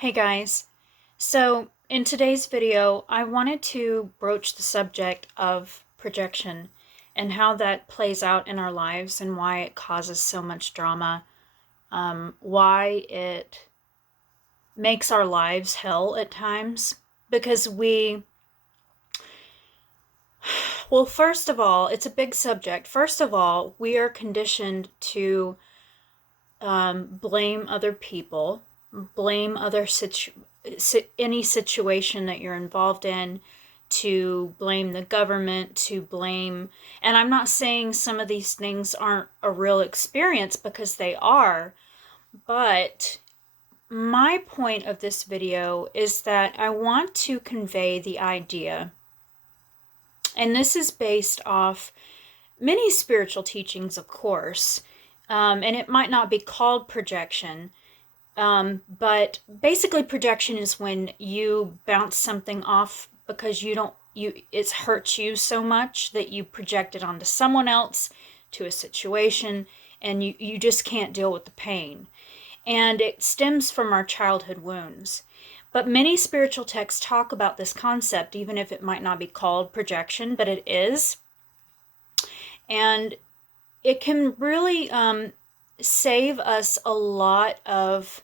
Hey guys, so in today's video I wanted to broach the subject of projection and how that plays out in our lives and why it causes so much drama, why it makes our lives hell at times, because first of all, it's a big subject. First of all, we are conditioned to blame other people, blame any situation that you're involved in, to blame the government, to blame, and I'm not saying some of these things aren't a real experience because they are, but my point of this video is that I want to convey the idea, and this is based off many spiritual teachings, of course, and it might not be called projection. But basically projection is when you bounce something off because it hurts you so much that you project it onto someone else, to a situation, and you just can't deal with the pain. And it stems from our childhood wounds. But many spiritual texts talk about this concept, even if it might not be called projection, but it is. And it can really save us a lot of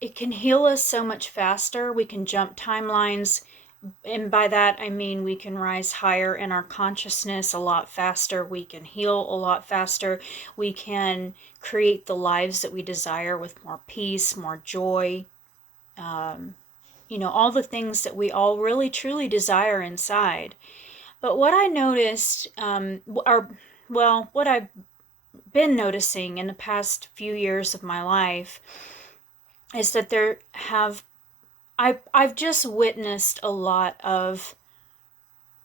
it can heal us so much faster. We can jump timelines. And by that, I mean we can rise higher in our consciousness a lot faster. We can heal a lot faster. We can create the lives that we desire with more peace, more joy. All the things that we all really truly desire inside. But what I noticed, what I've been noticing in the past few years of my life, is that I've just witnessed a lot of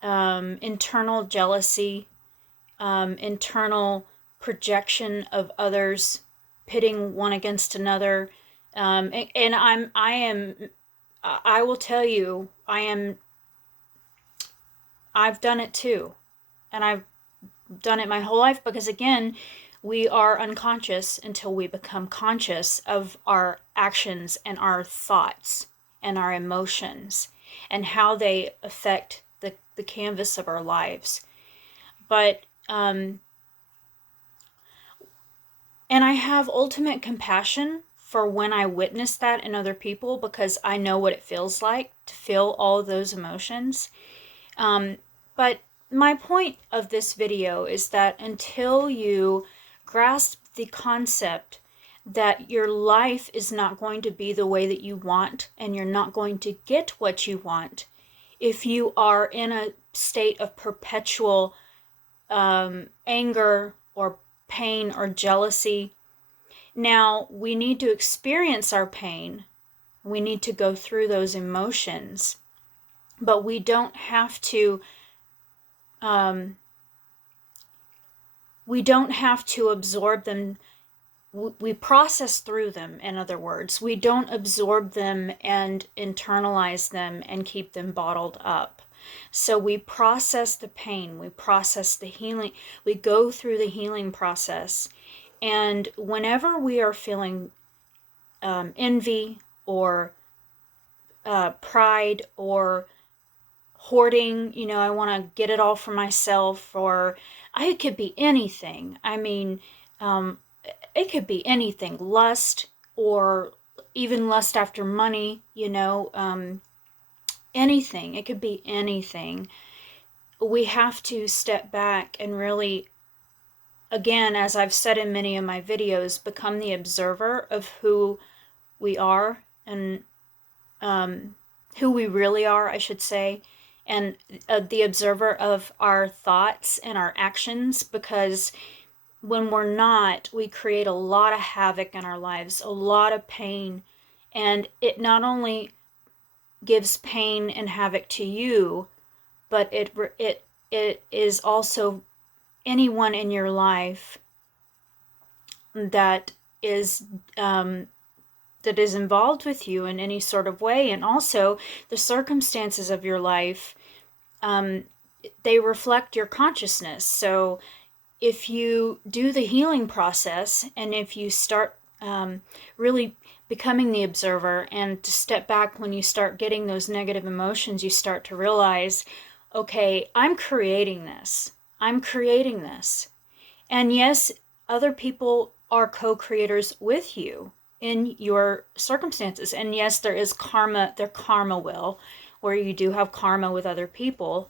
internal jealousy, internal projection of others, pitting one against another, and I will tell you, I've done it too, and I've done it my whole life because, again, we are unconscious until we become conscious of our actions and our thoughts and our emotions and how they affect the canvas of our lives. But, and I have ultimate compassion for when I witness that in other people because I know what it feels like to feel all of those emotions. But my point of this video is that until you grasp the concept that your life is not going to be the way that you want and you're not going to get what you want if you are in a state of perpetual anger or pain or jealousy. Now, we need to experience our pain. We need to go through those emotions, but we don't have to absorb them. We process through them, in other words. We don't absorb them and internalize them and keep them bottled up. So we process the pain, we process the healing, we go through the healing process. And whenever we are feeling envy or pride or hoarding, I want to get it all for myself, or it could be anything. I mean, it could be anything, lust, or even lust after money, anything. It could be anything. We have to step back and really, again, as I've said in many of my videos, become the observer of who we are and who we really are, I should say, and the observer of our thoughts and our actions, because when we're not, we create a lot of havoc in our lives, a lot of pain, and it not only gives pain and havoc to you, but it is also anyone in your life that is involved with you in any sort of way, and also the circumstances of your life. They reflect your consciousness. So if you do the healing process and if you start really becoming the observer, and to step back when you start getting those negative emotions, you start to realize, okay, I'm creating this. I'm creating this. And yes, other people are co-creators with you in your circumstances. And yes, there is karma, their karma will, where you do have karma with other people.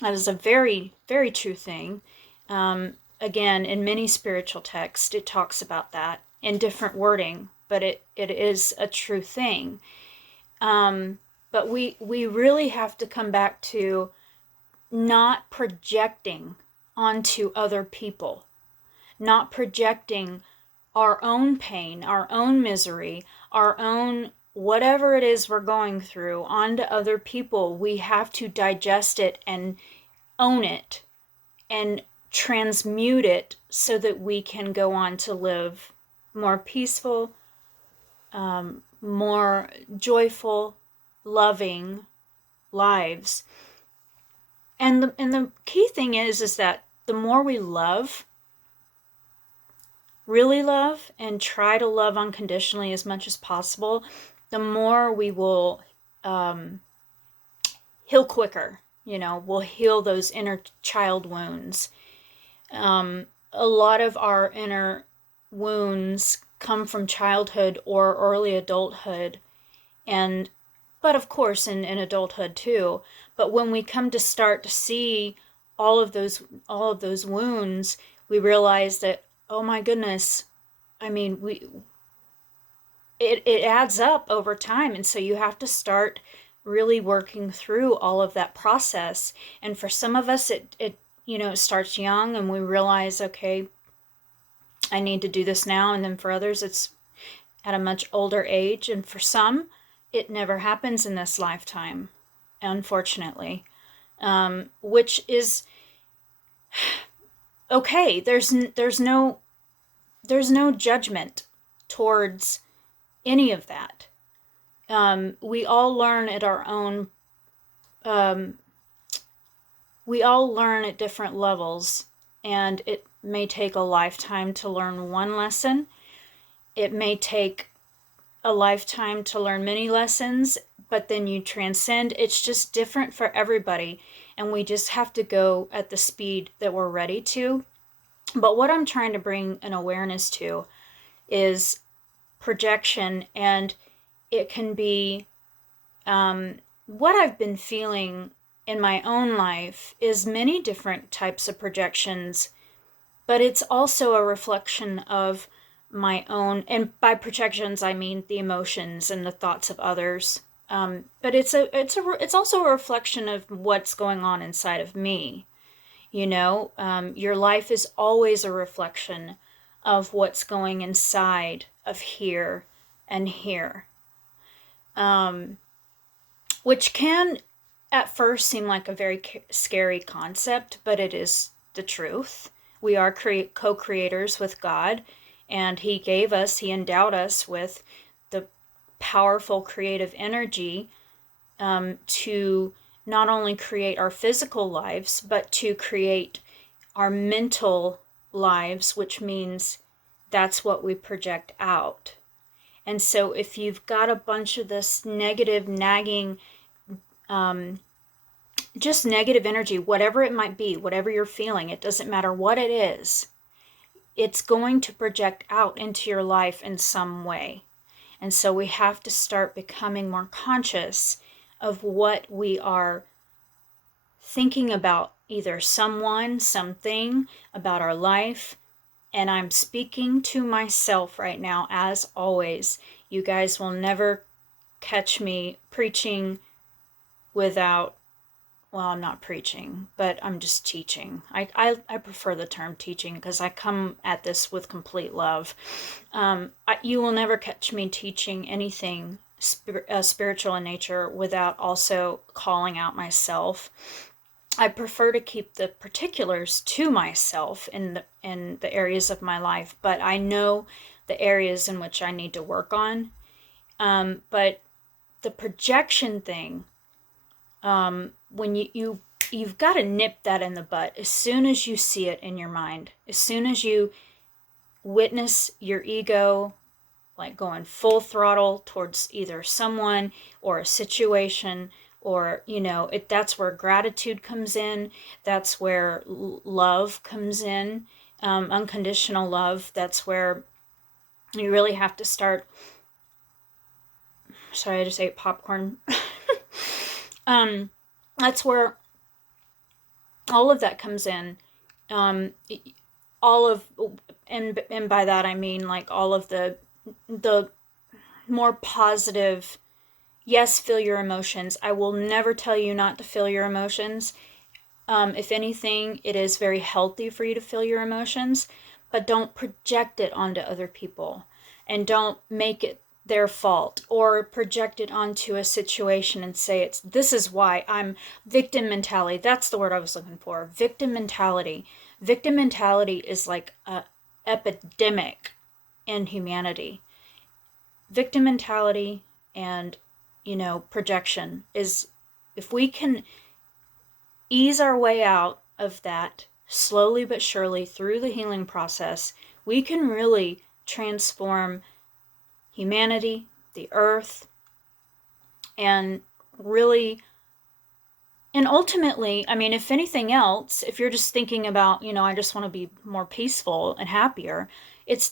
That is a very, very true thing. Again, in many spiritual texts, it talks about that in different wording, but it is a true thing. But we really have to come back to not projecting onto other people, not projecting our own pain, our own misery, our own whatever it is we're going through onto other people. We have to digest it and own it and transmute it so that we can go on to live more peaceful, more joyful, loving lives. And the key thing is that the more we love, really love, and try to love unconditionally as much as possible, the more we will heal quicker. We'll heal those inner child wounds. A lot of our inner wounds come from childhood or early adulthood, but of course in adulthood too. But when we come to start to see all of those wounds, we realize that, oh my goodness, I mean, it adds up over time. And so you have to start really working through all of that process. And for some of us, it starts young and we realize, okay, I need to do this now. And then for others, it's at a much older age. And for some, it never happens in this lifetime, unfortunately, which is okay. There's no judgment towards any of that. We all learn at our own, we all learn at different levels, and it may take a lifetime to learn one lesson. It may take a lifetime to learn many lessons, but then you transcend. It's just different for everybody, and we just have to go at the speed that we're ready to. But what I'm trying to bring an awareness to is projection, and it can be what I've been feeling in my own life is many different types of projections, but it's also a reflection of my own, and by projections I mean the emotions and the thoughts of others. But it's also a reflection of what's going on inside of me. Your life is always a reflection of what's going inside of here and here, which can at first seem like a very scary concept, but it is the truth. We are co-creators with God, and He endowed us with the powerful creative energy to not only create our physical lives, but to create our mental lives, which means that's what we project out. And so if you've got a bunch of this negative, nagging, just negative energy, whatever it might be, whatever you're feeling, it doesn't matter what it is, it's going to project out into your life in some way. And so we have to start becoming more conscious of what we are thinking about, either someone, something, about our life. And I'm speaking to myself right now, as always. You guys will never catch me preaching without, well, I'm not preaching, but I'm just teaching. I prefer the term teaching because I come at this with complete love. You will never catch me teaching anything spiritual in nature without also calling out myself. I prefer to keep the particulars to myself in the areas of my life, but I know the areas in which I need to work on. But the projection thing, when you've got to nip that in the butt as soon as you see it in your mind, as soon as you witness your ego like going full throttle towards either someone or a situation, or, you know, that's where gratitude comes in. That's where love comes in, unconditional love. That's where you really have to start. Sorry, I just ate popcorn. That's where all of that comes in. Um, all of, and by that I mean like all of the more positive. Yes, feel your emotions. I will never tell you not to feel your emotions. If anything, it is very healthy for you to feel your emotions, but don't project it onto other people, and don't make it their fault or project it onto a situation and say this is why I'm victim mentality. That's the word I was looking for. Victim mentality. Victim mentality is like a epidemic in humanity. Victim mentality and, you know, projection is, if we can ease our way out of that slowly but surely through the healing process, we can really transform humanity, the earth, and really, and ultimately, I mean, if anything else, if you're just thinking about, you know, I just want to be more peaceful and happier,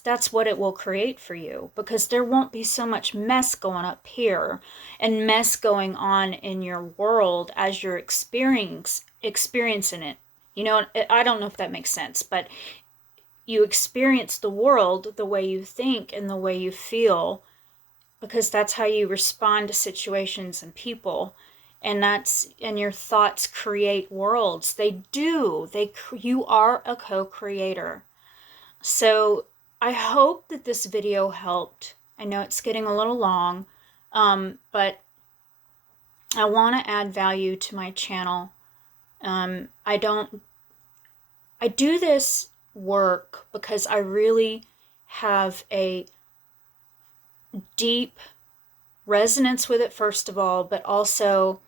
that's what it will create for you, because there won't be so much mess going up here and mess going on in your world as you're experiencing it. You know, I don't know if that makes sense, but you experience the world the way you think and the way you feel, because that's how you respond to situations and people. And your thoughts create worlds. They do. You are a co-creator. So I hope that this video helped. I know it's getting a little long, but I want to add value to my channel. I do this work because I really have a deep resonance with it, first of all, but also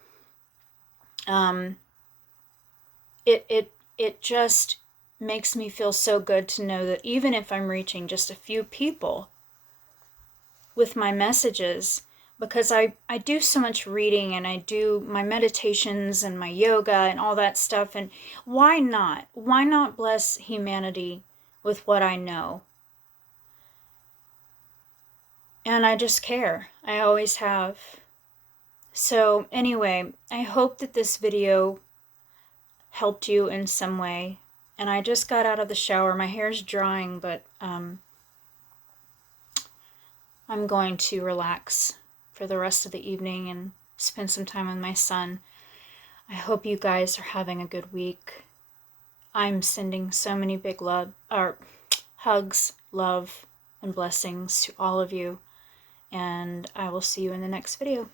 it just makes me feel so good to know that even if I'm reaching just a few people with my messages, because I do so much reading and I do my meditations and my yoga and all that stuff, and why not? Why not bless humanity with what I know? And I just care. I always have. So anyway, I hope that this video helped you in some way. And I just got out of the shower. My hair's drying, but I'm going to relax for the rest of the evening and spend some time with my son. I hope you guys are having a good week. I'm sending so many big hugs, love, and blessings to all of you. And I will see you in the next video.